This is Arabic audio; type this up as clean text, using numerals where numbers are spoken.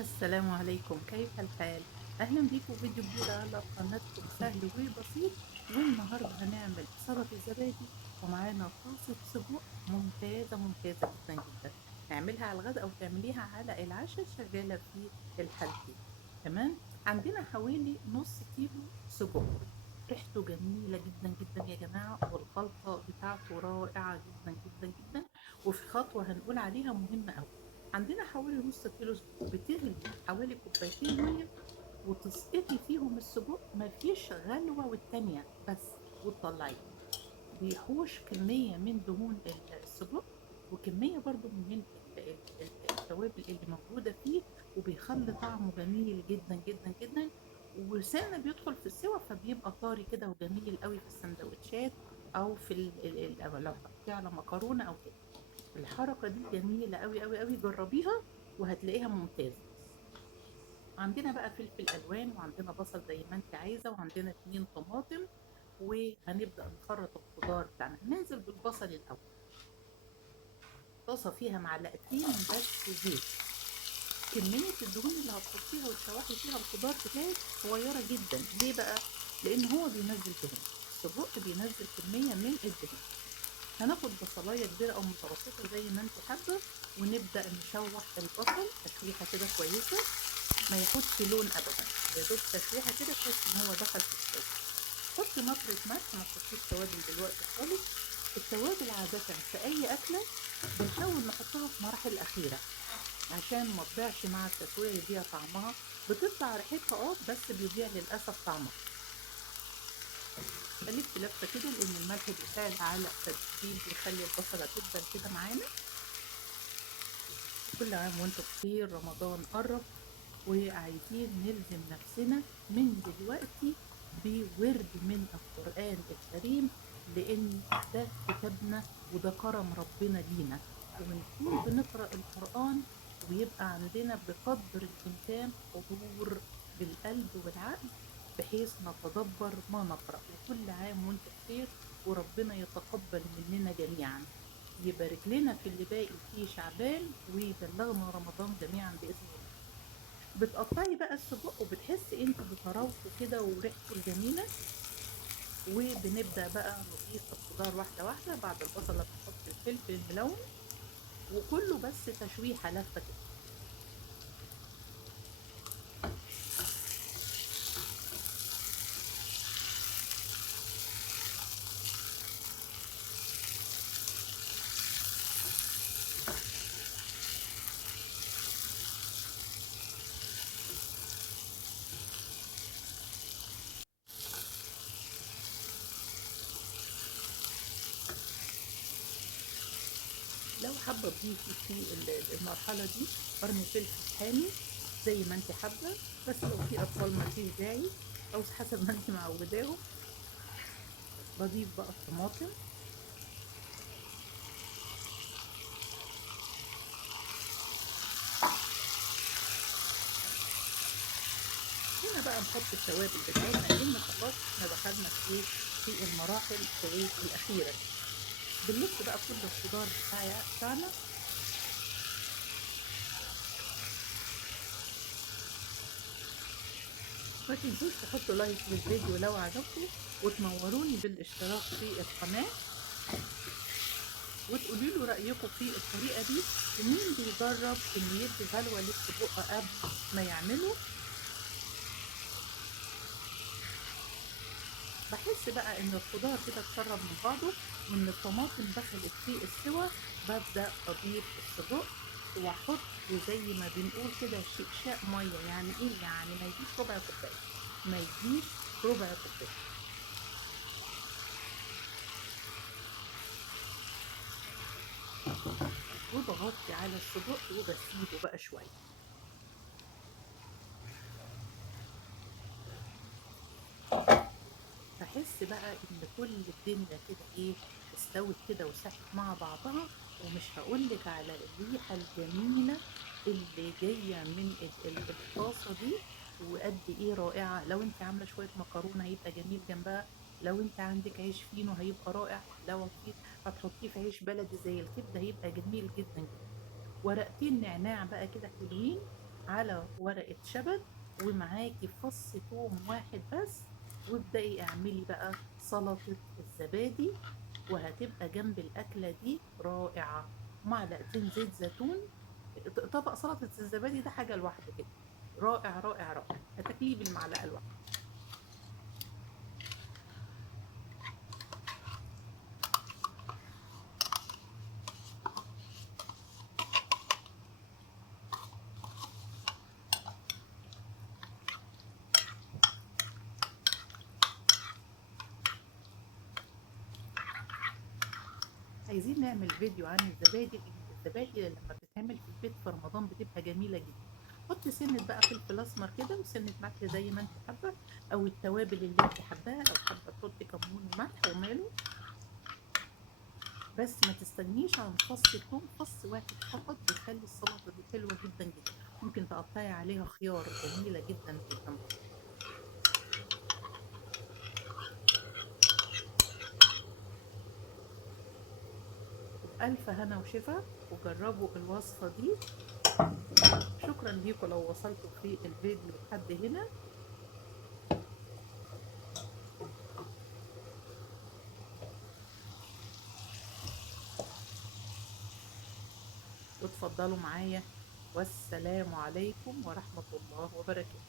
السلام عليكم، كيف الحال؟ أهلا بيكم في فيديو جديد على قناتكم سهل وبسيط. والنهاردة هنعمل سلطة زبادي ومعانا طاسة سجق ممتازة ممتازة جدا جدا. نعملها على الغداء أو تعمليها على العشاء، شغالة في الحالتين. تمام. عندنا حوالي نص كيلو سجق، ريحته جميلة جدا جدا يا جماعة، والخلطة بتاعته رائعة جدا جدا جدا. وفي خطوة هنقول عليها مهمة أوي. عندنا حوالي نص كيلو سجق، بتغلي حوالي كوبايتين ميه وتسقطي فيهم السجق، مفيش غلوة والتانية بس، وتطلعيه. بيحوش كمية من دهون السجق، وكمية برضو من التوابل اللي موجودة فيه، وبيخلي طعمه جميل جدا جدا جدا. وسنة بيدخل في السوا فبيبقى طري كده وجميل قوي في السندوتشات، او في أو لو حطيه على مكرونة او كده. الحركة دي جميلة قوي قوي قوي، جربيها وهتلاقيها ممتازة. عندنا بقى فلفل الوان، وعندنا بصل زي ما انت عايزه، وعندنا 2 طماطم. وهنبدا نخرط الخضار بتاعنا. هننزل بالبصل الاول. طاسه فيها معلقتين بس زيت. كميه الدهون اللي هتحطيها وتشوحي فيها الخضار بتاعك صغيره جدا. ليه بقى؟ لان هو بينزل دهون. السجق بينزل كميه من الدهون. هناخد بصلايه كبيره او متوسطه زي ما انت حابه، ونبدا نشوح البصل تشويحه كده كويسه. ما ياخدش لون ابدا، يا دوب تشويحه كده تحس ان هو دخل في السوا. حطي نقرة ملح، ما تحطيش توابل دلوقتي خالص. التوابل عادة في اي اكلة بنحاول نحطها في مراحل الاخيرة، عشان ما تضيعش مع التسوية، يضيع طعمها. بتطلع ريحتها بس بيضيع للاسف طعمها. الف لفة كده، لان الملح بيساعد على التتبيل، بيخلي البصلة تدبل كده معانا. كل عام وانتم بخير، رمضان قرب، وعايزين نلزم نفسنا من دلوقتي بورد من القرآن الكريم، لأن ده كتابنا وده كرم ربنا لينا. ونكون بنقرأ القرآن، ويبقى عندنا بقدر الإمكان حضور بالقلب والعقل، بحيث نتدبر ما نقرأ. وكل عام وانتم بخير، وربنا يتقبل مننا جميعا، يبارك لنا في اللي باقي في شعبان، ويبلغنا رمضان جميعا بإذن الله. بتقطعي بقى السجق، وبتحسي انت بطراوته كده وريحته الجميلة. وبنبدأ بقى نضيف الخضار واحدة واحدة. بعد البصلة بنحط الفلفل الملون، وكله بس تشويحة لفة كده. لو حابة تضيفي في المرحلة دي قرن فلفل حامي زي ما انت حابة، بس لو في أطفال ما فيش داعي، أو حسب ما انت معوداهم. بضيف بقى الطماطم. هنا بقى نحط التوابل بتاعتنا، لان خلاص احنا دخلنا في ايه، في المراحل في ايه الاخيره دي. بنلف بقى كل الخضار بتاعنا. ما تنسوش تحطوا لايك للفيديو لو عجبكم، وتنوروني بالاشتراك في القناه، وتقولي له رايكم في الطريقه دي، ومين بيجرب ان يدي غلوه للسجق قبل ما يعمله. بحس بقى ان الخضار كده اتشرب من بعضه، وان الطماطم دخلت في السوا. ببدأ اضيف السجق، واحط زي ما بنقول كده شقشاق ميه. يعني ايه؟ يعني ما يجيش ربع كوبايه، ما يجيش ربع كوبايه. وبغطي على السجق وبسيبه بقى شويه. بحس بقى ان كل الدنيا كده ايه، استوت كده وساحت مع بعضها. ومش هقولك على الريحة الجميلة اللي جاية من الطاسة دي، وقد ايه رائعة. لو انت عاملة شوية مكرونة هيبقى جميل جنبها. لو انت عندك عيش فينو هيبقى رائع. لو في هتحطيه في عيش بلدي زي الكبدة هيبقى جميل جدا جدا. ورقتين نعناع بقى كده حلوين، على ورقة شبت، ومعاكي فص ثوم واحد بس، وابدأي اعملي بقى سلطة الزبادي، وهتبقى جنب الأكلة دي رائعة. معلقتين زيت زيتون. طبق سلطة الزبادي ده حاجة لوحده كده، رائع رائع رائع، هتاكليه بالمعلقة الواحدة. عايزين نعمل فيديو عن الزبادي، لأن الزبادي لما بتتعمل في البيت في رمضان بتبقى جميلة جدا. حطي سنة بقى فلفل أسمر كده، وسنة ملح زي ما انت حابة، أو التوابل اللي انت حباها، أو حابة تحطي كمون وملح وماله. بس ما تستنيش عن فص الثوم، فص واحد فقط بيخلي السلطة دي حلوة جدا جدا. ممكن تقطعي عليها خيار، جميلة جدا جدا برضه. وبألف هنا وشفا، وجربوا الوصفة دي. شكرا ليكم لو وصلتوا في الفيديو لحد هنا، وتفضلوا معايا. والسلام عليكم ورحمة الله وبركاته.